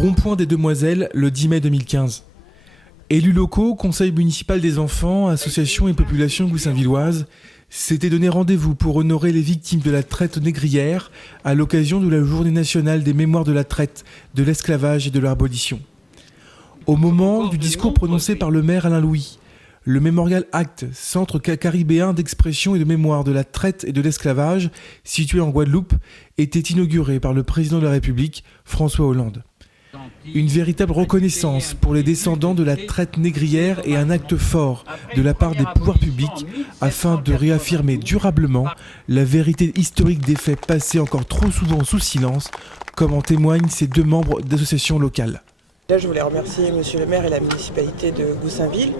Rond-point des Demoiselles, le 10 mai 2015. Élus locaux, conseil municipal des enfants, associations et populations goussainvilloises s'étaient donné rendez-vous pour honorer les victimes de la traite négrière à l'occasion de la Journée nationale des mémoires de la traite, de l'esclavage et de leur abolition. Au moment du discours prononcé par le maire Alain Louis, le Mémorial Acte, centre caribéen d'expression et de mémoire de la traite et de l'esclavage, situé en Guadeloupe, était inauguré par le président de la République, François Hollande. Une véritable reconnaissance pour les descendants de la traite négrière et un acte fort de la part des pouvoirs publics afin de réaffirmer durablement la vérité historique des faits passés encore trop souvent sous silence, comme en témoignent ces deux membres d'associations locales. Là, je voulais remercier Monsieur le maire et la municipalité de Goussainville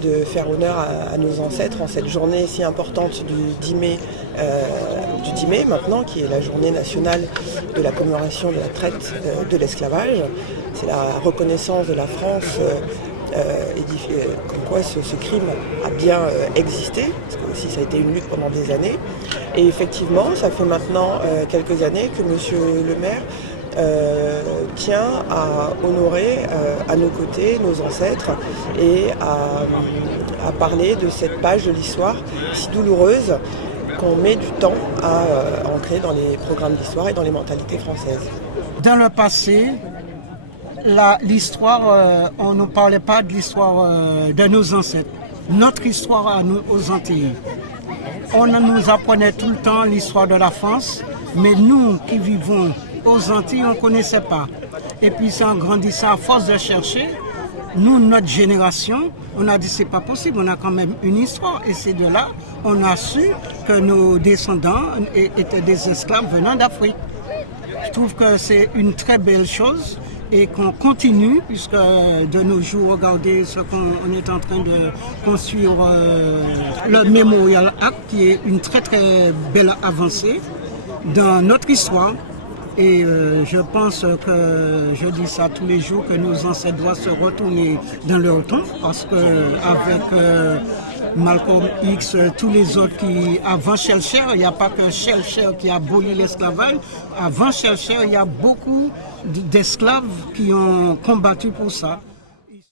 de faire honneur à nos ancêtres en cette journée si importante du 10 mai maintenant, qui est la journée nationale de la commémoration de la traite de l'esclavage. C'est la reconnaissance de la France comme quoi ce crime a bien existé, parce que aussi ça a été une lutte pendant des années. Et effectivement, ça fait maintenant quelques années que Monsieur le maire tient à honorer à nos côtés nos ancêtres et à parler de cette page de l'histoire si douloureuse qu'on met du temps à ancrer dans les programmes d'histoire et dans les mentalités françaises. Dans le passé, l'histoire, on ne parlait pas de l'histoire de nos ancêtres, notre histoire à nous, aux Antilles. On nous apprenait tout le temps l'histoire de la France, mais nous qui vivons aux Antilles, on ne connaissait pas. Et puis ça a grandi ça à force de chercher. Nous, notre génération, on a dit c'est pas possible, on a quand même une histoire. Et c'est de là, on a su que nos descendants étaient des esclaves venant d'Afrique. Je trouve que c'est une très belle chose et qu'on continue, puisque de nos jours, regardez ce qu'on est en train de construire, le Memorial Act, qui est une très très belle avancée dans notre histoire. Et je pense que, je dis ça tous les jours, que nos ancêtres doivent se retourner dans leur temps, parce qu'avec Malcolm X, tous les autres qui, avant Schellcher, il n'y a pas que Schellcher qui a aboli l'esclavage, avant Schellcher, il y a beaucoup d'esclaves qui ont combattu pour ça.